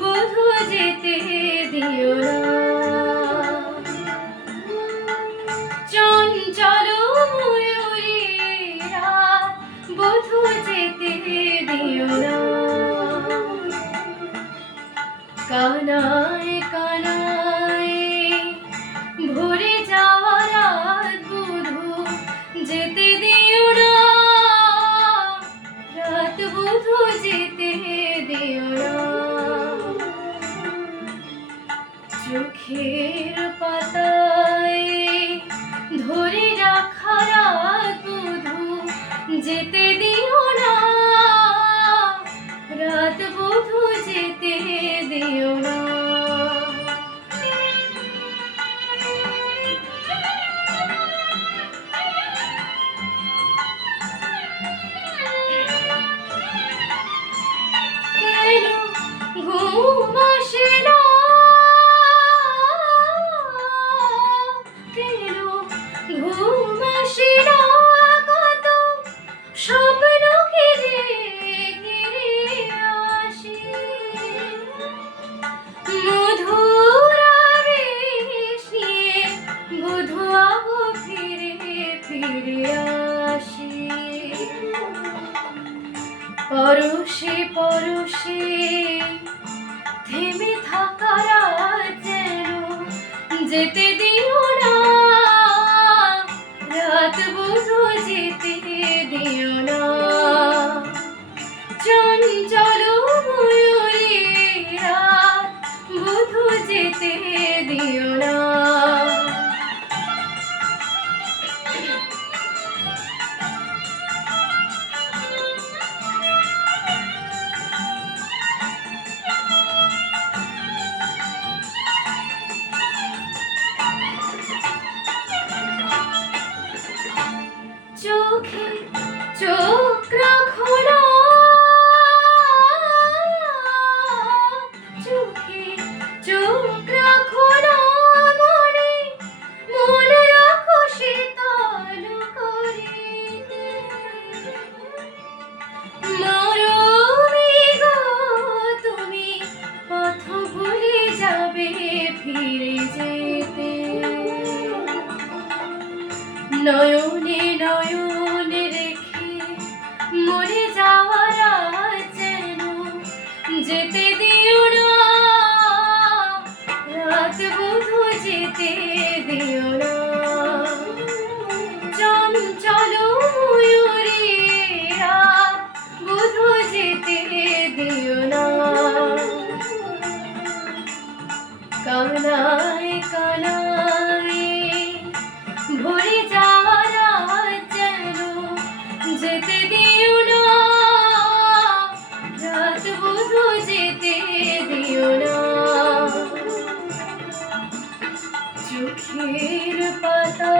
বধূ যেতে দিও না। চঞ্চল ময়ূরীরা বধূ যেতে দিও না। কানায় কানায় ভরে যাওয়া রাত বধূ যেতে দিও না। রাত বধূ যেতে দিও না। চোখের পাতায় ধরে রাখা রাত বধূ যেতে দিও না। রাত বধূ যেতে দিও না। কেন ঘুম আসে না, কেন ঘুম আসে না, কত স্বপ্ন ঘিরে ঘিরে আসে। মধুর আবেশ নিয়ে বধূ আবু ফিরে ফিরে আসে। পরশে পরশে থেমে থাকা রাত যেন যেতে দিও না। রাত বধূ যেতে দিও না। চঞ্চল ময়ূরীরা বধূ যেতে দিও না। চোখে চোখ রাখো না, চোখে চোখ রাখো না, মনে মন রাখো শীতল করিতে। মরমে গো তুমি পথ ভুলে যাবে ফিরে যেতে। নয়নে নয়নে রেখে মরে যাওয়া রাত যেন যেতে দিও না। রাত বধূ যেতে দিও না। চঞ্চল ময়ূরীরা বধূ যেতে দিও না। কানায় কানায় ভরে যাওয়া রাত যেন যেতে দিও না। রাত বধূ যেতে দিও না। চোখের পাতা